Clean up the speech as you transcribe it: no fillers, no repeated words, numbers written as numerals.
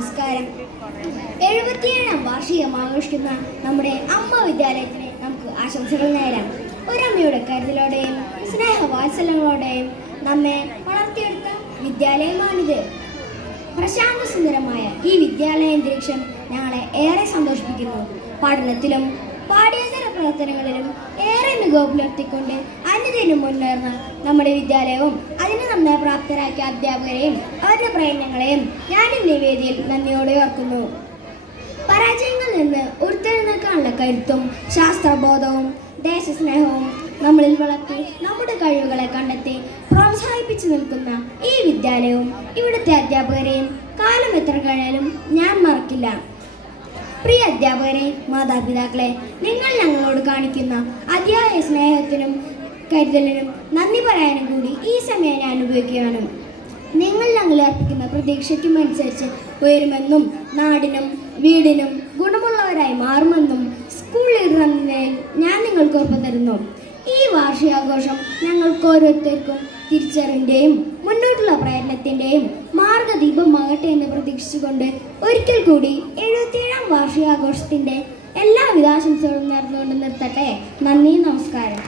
നമസ്കാരം. 77ാം വാർഷികം ആഘോഷിക്കുന്ന നമ്മുടെ അമ്മ വിദ്യാലയത്തിന് നമുക്ക് ആശംസകൾ നേരാം. ഒരമ്മയുടെ കരുതലോടെയും സ്നേഹവാത്സല്യങ്ങളോടെയും നമ്മെ വളർത്തിയെടുത്ത വിദ്യാലയമാണിത്. പ്രശാന്ത സുന്ദരമായ ഈ വിദ്യാലയ അന്തരീക്ഷം ഞങ്ങളെ ഏറെ സന്തോഷിപ്പിക്കുന്നു. പഠനത്തിലും പാഠ്യേതര പ്രവർത്തനങ്ങളിലും ഏറെ മികവ് പുലർത്തിക്കൊണ്ട് അനുദിനം മുന്നേറുന്ന നമ്മുടെ വിദ്യാലയവും അതിന് നമ്മെ പ്രാപ്തരാക്കിയ അധ്യാപകരെയും അവരുടെ പ്രയത്നങ്ങളെയും ഞാൻ ഇന്നീ വേദിയിൽ നന്ദിയോടെ ഓർക്കുന്നു. പരാജയങ്ങളിൽ നിന്ന് ഉയർത്തെഴുന്നേൽക്കാനുള്ള കരുത്തും ശാസ്ത്രബോധവും ദേശസ്നേഹവും നമ്മളിൽ വളർത്തി നമ്മുടെ കഴിവുകളെ കണ്ടെത്തി പ്രോത്സാഹിപ്പിച്ചു നിൽക്കുന്ന ഈ വിദ്യാലയവും ഇവിടുത്തെ അധ്യാപകരെയും കാലം എത്ര കഴിഞ്ഞാലും ഞാൻ മറക്കില്ല. പ്രിയ അധ്യാപകരെ, മാതാപിതാക്കളെ, നിങ്ങൾ ഞങ്ങളോട് കാണിക്കുന്ന അതിയായ സ്നേഹത്തിനും കരുതലിനും നന്ദി പറയാനും കൂടി ഈ സമയം ഞാൻ ഉപയോഗിക്കുകയാണ്. നിങ്ങൾ ഞങ്ങളെ അർപ്പിക്കുന്ന പ്രതീക്ഷയ്ക്കും അനുസരിച്ച് ഉയരുമെന്നും നാടിനും വീടിനും ഗുണമുള്ളവരായി മാറുമെന്നും സ്കൂൾ ലീഡർ എന്ന നിലയിൽ ഞാൻ നിങ്ങൾക്ക് ഉറപ്പ് തരുന്നു. ഈ വാർഷികാഘോഷം ഞങ്ങൾക്ക് ഓരോരുത്തർക്കും തിരിച്ചറിവിൻ്റെയും മുന്നോട്ടുള്ള പ്രയത്നത്തിൻ്റെയും മാർഗദീപമാകട്ടെ എന്ന് പ്രതീക്ഷിച്ചുകൊണ്ട് ഒരിക്കൽ കൂടി 77ാം വാർഷികാഘോഷത്തിൻ്റെ എല്ലാവിധ ആശംസകളും നേർന്നുകൊണ്ട് നിർത്തട്ടെ. നന്ദി, നമസ്കാരം.